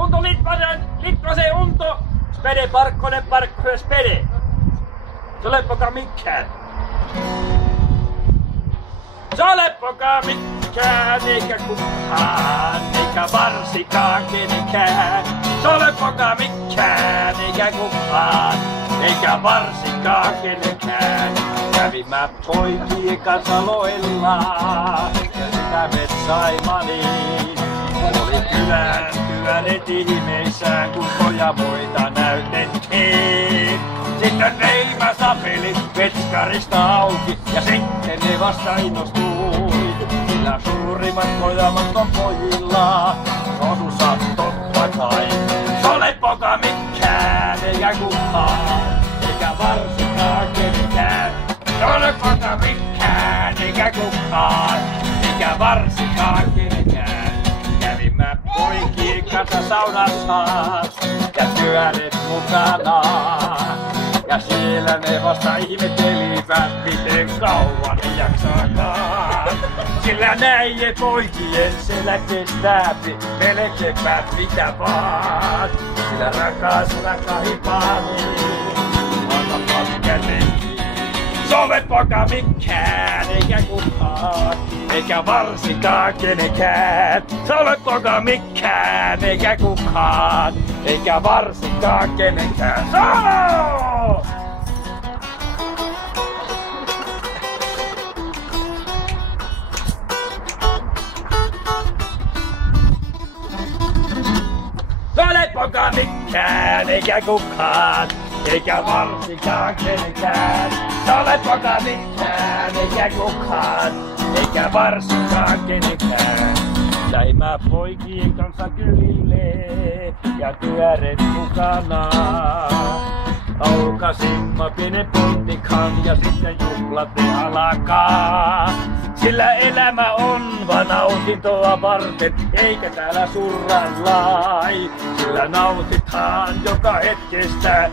Unto Litmasen unto, spede Parkkonen spede. Se ole poka mikään. Se ole poka mikään, eikä kukaan, eikä varsinkaan kenenkään. Se ole poka mikään, eikä kukaan, eikä varsinkaan kenenkään. Kävin mä poikien kanssa loilla, ja sitä metsaimaniin. Oli kylän työnet ihmeissään, kun pojamoita näytettiin. Sitten vein mä sapelit vetskarista auki, ja sitten ne vasta innostui. Sillä suurimmat pojamat on pojilla, rodussa totta kai. Se ole poka mikään, eikä kukaan, eikä varsinkaan kenenkään. Se ole poka mikään, eikä kukaan, eikä varsinkaan kenenkään. Kävin mä poikien kanssa saunassa, ja työnet mukana. Ja siellä ne vasta ihmettelivät, miten kauan ne jaksaakaan. Sillä näiden poikien selä kestääpi, melkeinpä mitä vaan. Sillä rakas rakahipani, anna kätenkin. Se ole poka mikään, eikä kukaan, eikä varsinkaan kenenkään. Se ole poka mikään, eikä kukaan, eikä varsinkaan kenenkään. Solo! Se ole poka mikään, eikä kukaan, eikä varsinkaan kenenkään. Se ole poka mikään, eikä kukaan, eikä varsinkaan kenenkään. Jäin mä poikien kanssa kylille ja työret mukana. Aukasin mä pienen pontikan ja sitten juhlat ne alkaa. Sillä elämä on vaan nautintoa varten, eikä täällä surrallai. Sillä nautithaan joka hetkestä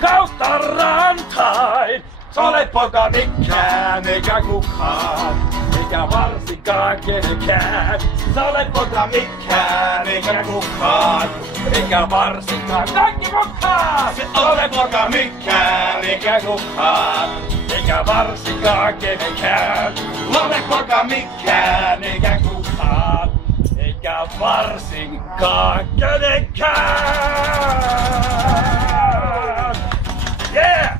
kautta rantain. Se ole poka mikään, eikä kukaan, eikä varsinkaan kenenkään. Se ole poka mikään, eikä kukaan, eikä varsinkaan kaikki mukaan. Se ole poka mikään, eikä kukaan, eikä varsinkaan kenenkään. Ole poka mikään, eikä kukaan, eikä varsinkaan kenenkään. Yeah!